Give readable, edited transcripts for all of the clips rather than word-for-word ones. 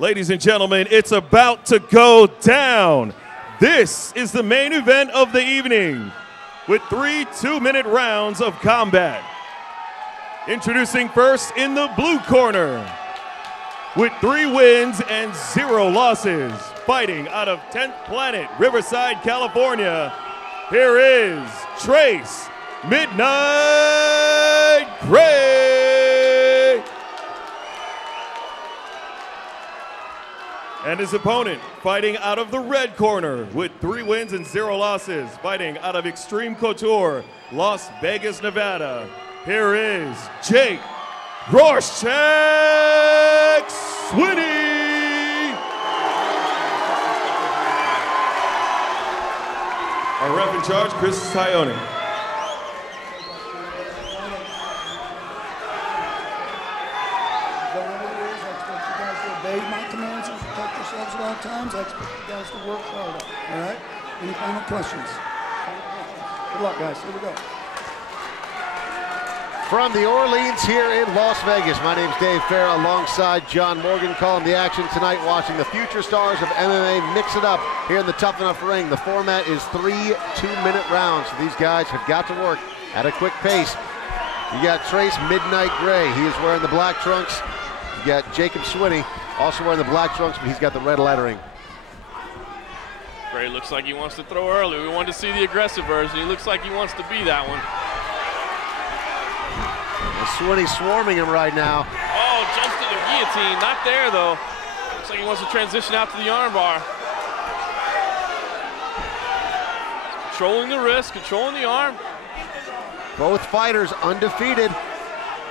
Ladies and gentlemen, it's about to go down. This is the main event of the evening with 3 2-minute rounds of combat. Introducing first in the blue corner with 3 wins and 0 losses, fighting out of 10th Planet, Riverside, California. Here is Trace Midnight Gray. And his opponent, fighting out of the red corner with 3 wins and 0 losses, fighting out of Extreme Couture, Las Vegas, Nevada. Here is Jake Rorschach Swinney. Our ref in charge, Chris Sione. My commands and protect yourselves at all times. I expect you guys to work harder. All right? Any final questions? Good luck, guys. Here we go. From the Orleans here in Las Vegas, my name's Dave Farah alongside John Morgan, calling the action tonight, watching the future stars of MMA mix it up here in the Tuff-N-Uff ring. The format is 3 2-minute rounds. So these guys have got to work at a quick pace. You got Trace Midnight Gray. He is wearing the black trunks. You got Jacob Swinney, also wearing the black trunks, but he's got the red lettering. Gray looks like he wants to throw early. We wanted to see the aggressive version. He looks like he wants to be that one. Swinney swarming him right now. Oh, jumps to the guillotine. Not there, though. Looks like he wants to transition out to the armbar. Controlling the wrist, controlling the arm. Both fighters undefeated.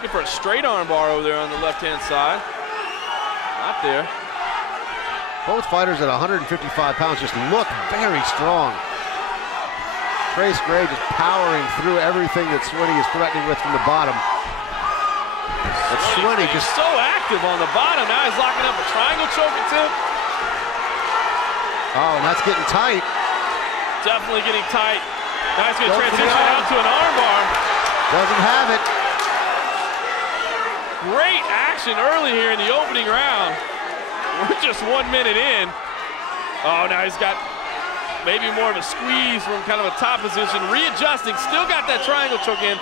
Looking for a straight armbar over there on the left-hand side. Not there. Both fighters at 155 pounds just look very strong. Trace Gray just powering through everything that Swinney is threatening with from the bottom. But Swinney just so active on the bottom. Now he's locking up a triangle choke attempt. Oh, and that's getting tight. Definitely getting tight. Now he's going to transition out to an armbar. Doesn't have it. Great action early here in the opening round. We're just 1 minute in. Oh, now he's got maybe more of a squeeze from kind of a top position. Readjusting, still got that triangle choke in.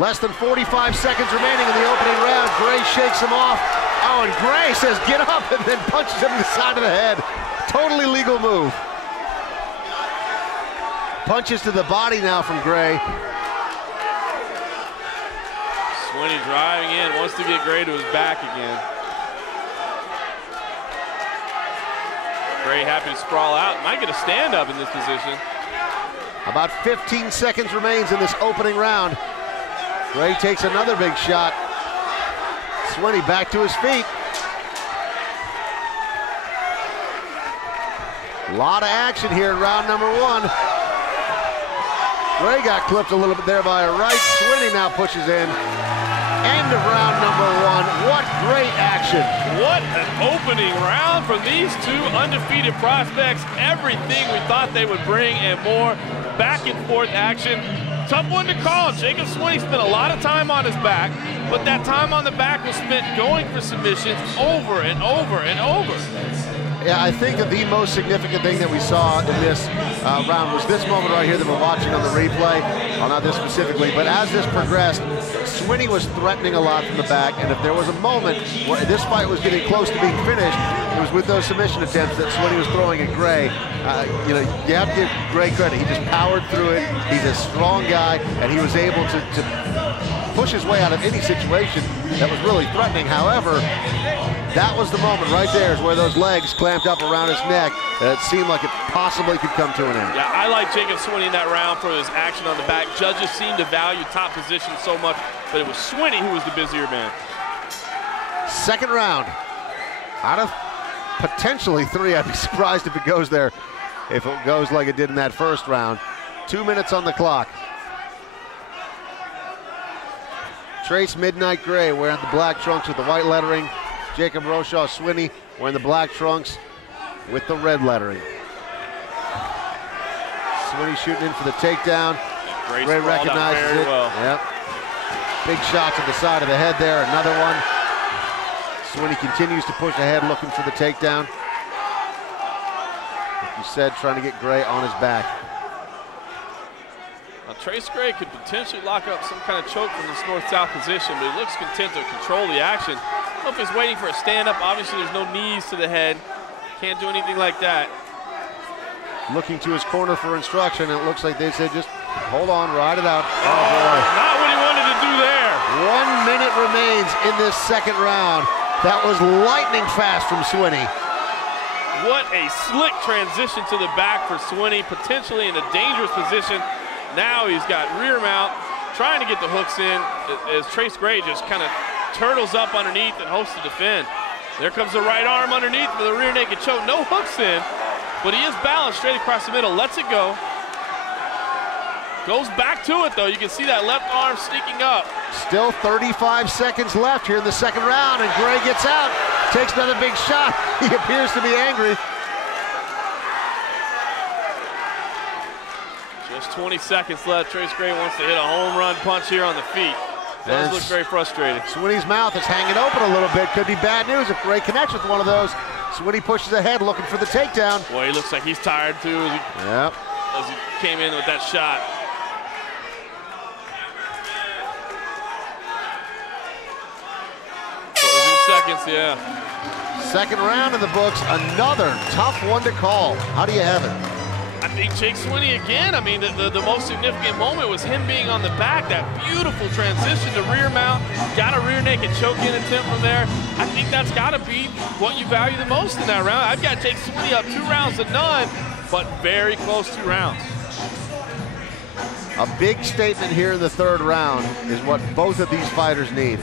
Less than 45 seconds remaining in the opening round. Gray shakes him off. Oh, and Gray says, get up, and then punches him in the side of the head. Totally legal move. Punches to the body now from Gray. Swinney driving in, wants to get Gray to his back again. Gray happy to sprawl out. Might get a stand-up in this position. About 15 seconds remains in this opening round. Gray takes another big shot. Swinney back to his feet. A lot of action here in round number 1. Gray got clipped a little bit there by a right. Swinney now pushes in. End of round number 1. What great action. What an opening round from these 2 undefeated prospects. Everything we thought they would bring and more. Back and forth action. Tough one to call. Jacob Swinney spent a lot of time on his back, but that time on the back was spent going for submissions over and over and over. Yeah, I think that the most significant thing that we saw in this round was this moment right here that we're watching on the replay. Well, not this specifically, but as this progressed, Swinney was threatening a lot from the back, and if there was a moment where this fight was getting close to being finished, it was with those submission attempts that Swinney was throwing at Gray. You know, you have to give Gray credit. He just powered through it. He's a strong guy, and he was able to push his way out of any situation that was really threatening. However, that was the moment right there is where those legs clamped up around his neck. It seemed like it possibly could come to an end. Yeah, I like Jacob Swinney in that round for his action on the back. Judges seemed to value top position so much, but it was Swinney who was the busier man. Second round. Out of potentially 3, I'd be surprised if it goes there, if it goes like it did in that first round. 2 minutes on the clock. Trace Midnight Gray wearing the black trunks with the white lettering. Jacob Rorschach Swinney wearing the black trunks with the red lettering. Swinney shooting in for the takedown. Gray recognizes it. Well. Yep. Big shot to the side of the head there. Another one. Swinney continues to push ahead, looking for the takedown. Like you said, trying to get Gray on his back. Now, Trace Gray could potentially lock up some kind of choke from this north-south position, but he looks content to control the action. I don't know if he's waiting for a stand-up. Obviously, there's no knees to the head. Can't do anything like that. Looking to his corner for instruction, and it looks like they said just hold on, ride it out. Oh, boy. Not what he wanted to do there. 1 minute remains in this second round. That was lightning fast from Swinney. What a slick transition to the back for Swinney, potentially in a dangerous position. Now he's got rear mount, trying to get the hooks in as Trace Gray just kind of turtles up underneath and hopes to defend. There comes the right arm underneath for the rear naked choke. No hooks in, but he is balanced straight across the middle, lets it go. Goes back to it though. You can see that left arm sneaking up. Still 35 seconds left here in the second round, and Gray gets out, takes another big shot. He appears to be angry. Just 20 seconds left. Trace Gray wants to hit a home run punch here on the feet. Does look very frustrated. Swinney's mouth is hanging open a little bit. Could be bad news if Gray connects with one of those. Swinney pushes ahead, looking for the takedown. Boy, he looks like he's tired too as he came in with that shot. Closing seconds, yeah. Second round in the books, another tough one to call. How do you have it? I think Jake Swinney again. I mean, the most significant moment was him being on the back. That beautiful transition to rear mount. Got a rear naked choke in attempt from there. I think that's got to be what you value the most in that round. I've got Jake Swinney up 2 rounds to none, but very close 2 rounds. A big statement here in the third round is what both of these fighters need.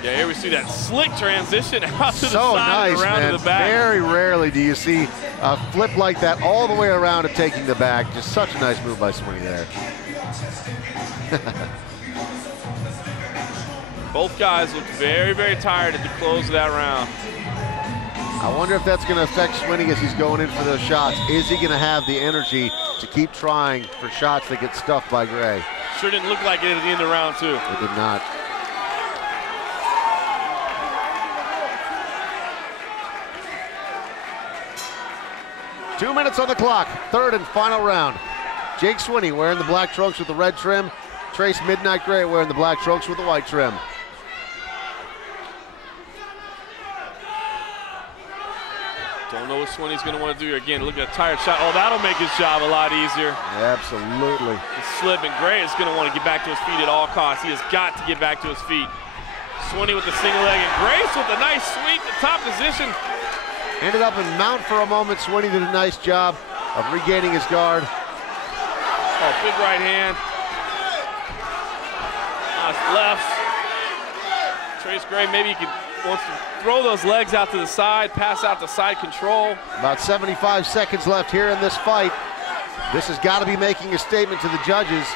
Yeah, here we see that slick transition out to the So side nice, and around man. to the back. Very rarely do you see a flip like that all the way around to taking the back. Just such a nice move by Swinney there. Both guys looked very, very tired at the close of that round. I wonder if that's going to affect Swinney as he's going in for those shots. Is he going to have the energy to keep trying for shots that get stuffed by Gray? Sure didn't look like it at the end of round 2. It did not. Two minutes on the clock, third and final round. Jake Swinney wearing the black trunks with the red trim. Trace Midnight Gray wearing the black trunks with the white trim. Don't know what Swinney's going to want to do. Again, look at a tired shot. Oh, that'll make his job a lot easier. Absolutely. The slip, and Gray is going to want to get back to his feet at all costs. He has got to get back to his feet. Swinney with the single leg, and Grace with a nice sweep, the top position. Ended up in mount for a moment. Swinney did a nice job of regaining his guard. Oh, big right hand. Nice left. Trace Gray maybe wants to throw those legs out to the side, pass out the side control. About 75 seconds left here in this fight. This has got to be making a statement to the judges.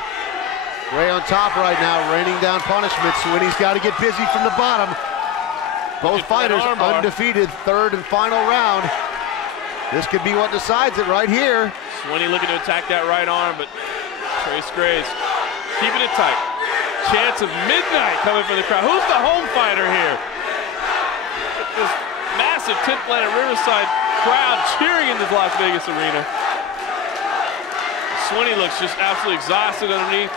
Gray on top right now, raining down punishment. Swinney's got to get busy from the bottom. Both fighters undefeated, third and final round. This could be what decides it right here. Swinney looking to attack that right arm, but Trace Gray's keeping it tight. Chance of Midnight coming from the crowd. Who's the home fighter here? This massive 10th Planet Riverside crowd cheering in this Las Vegas arena. Swinney looks just absolutely exhausted underneath.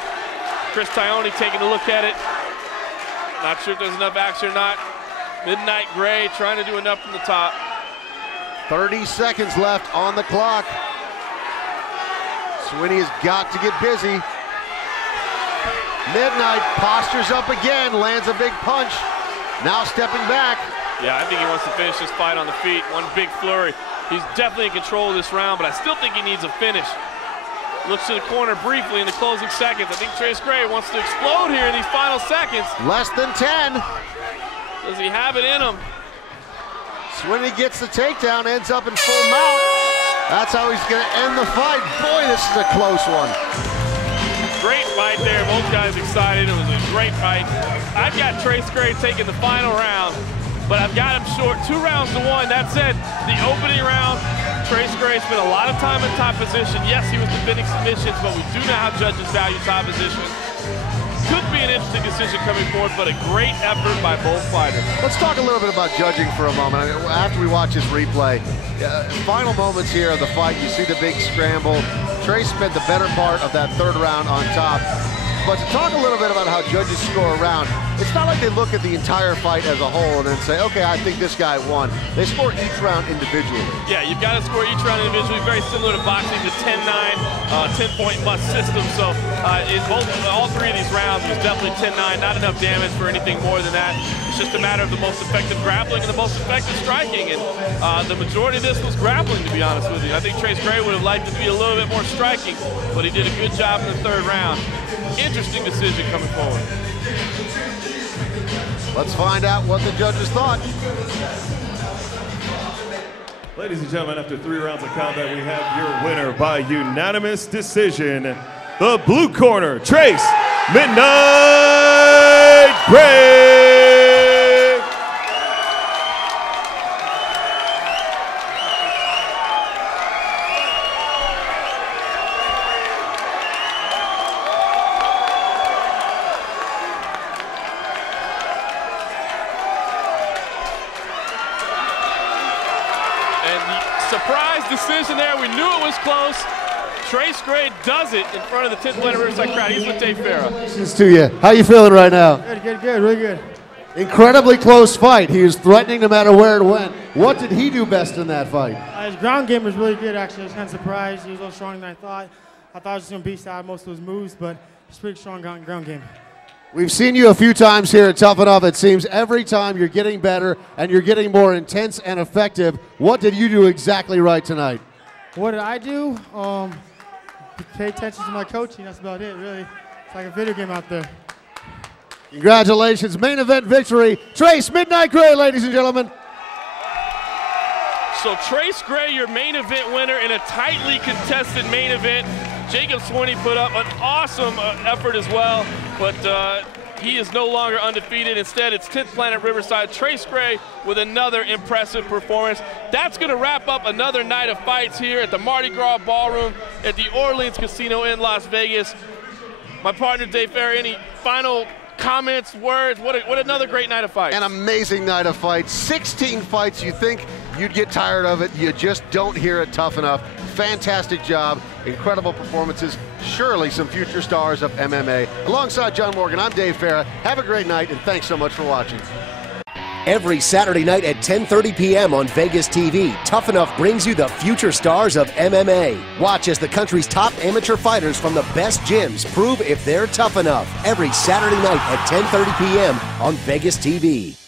Chris Tione taking a look at it. Not sure if there's enough action or not. Midnight Gray trying to do enough from the top. 30 seconds left on the clock. Swinney has got to get busy. Midnight postures up again, lands a big punch. Now stepping back. Yeah, I think he wants to finish this fight on the feet. One big flurry. He's definitely in control of this round, but I still think he needs a finish. Looks to the corner briefly in the closing seconds. I think Trace Gray wants to explode here in these final seconds. Less than 10. Does he have it in him? Swinney gets the takedown, ends up in full mount. That's how he's going to end the fight. Boy, this is a close one. Great fight there. Both guys excited. It was a great fight. I've got Trace Gray taking the final round, but I've got him short 2 rounds to 1. That said, the opening round, Trace Gray spent a lot of time in top position. Yes, he was defending submissions, but we do know how judges value top position. Could be an interesting decision coming forward, but a great effort by both fighters. Let's talk a little bit about judging for a moment. I mean, after we watch this replay, final moments here of the fight, you see the big scramble. Trey spent the better part of that third round on top. But to talk a little bit about how judges score a round, it's not like they look at the entire fight as a whole and then say, okay, I think this guy won. They score each round individually. Yeah, you've got to score each round individually, very similar to boxing, the 10-9, 10-point plus system. So in all three of these rounds, it was definitely 10-9, not enough damage for anything more than that. It's just a matter of the most effective grappling and the most effective striking. And the majority of this was grappling, to be honest with you. I think Trace Gray would have liked it to be a little bit more striking, but he did a good job in the third round. Interesting decision coming forward. Let's find out what the judges thought. Ladies and gentlemen, after 3 rounds of combat, we have your winner by unanimous decision. The blue corner, Trace Midnight Gray. Surprise decision there. We knew it was close. Trace Gray does it in front of the 10th Planet Riverside crowd. He's with Dave Farah. Congratulations to you. How you feeling right now? Good, really good. Incredibly close fight. He was threatening no matter where it went. What did he do best in that fight? His ground game was really good, actually. I was kind of surprised. He was a little stronger than I thought. I thought I was just going to beast out most of those moves, but he's pretty strong ground game. We've seen you a few times here at Tuff-N-Uff. It seems every time you're getting better and you're getting more intense and effective. What did you do exactly right tonight? What did I do? Pay attention to my coaching. That's about it, really. It's like a video game out there. Congratulations. Main event victory. Trace Midnight Gray, ladies and gentlemen. So Trace Gray, your main event winner in a tightly contested main event. Jacob Swinney put up an awesome effort as well, but he is no longer undefeated. Instead, it's 10th Planet Riverside. Trace Gray with another impressive performance. That's going to wrap up another night of fights here at the Mardi Gras Ballroom at the Orleans Casino in Las Vegas. My partner, Dave Farah, any final comments, words? What another great night of fights. An amazing night of fights. 16 fights. You think you'd get tired of it. You just don't hear it Tuff-N-Uff. Fantastic job. Incredible performances. Surely some future stars of MMA. Alongside John Morgan, I'm Dave Farah. Have a great night, and thanks so much for watching. Every Saturday night at 10:30 p.m. on Vegas TV, Tuff-N-Uff brings you the future stars of MMA. Watch as the country's top amateur fighters from the best gyms prove if they're tough enough. Every Saturday night at 10:30 p.m. on Vegas TV.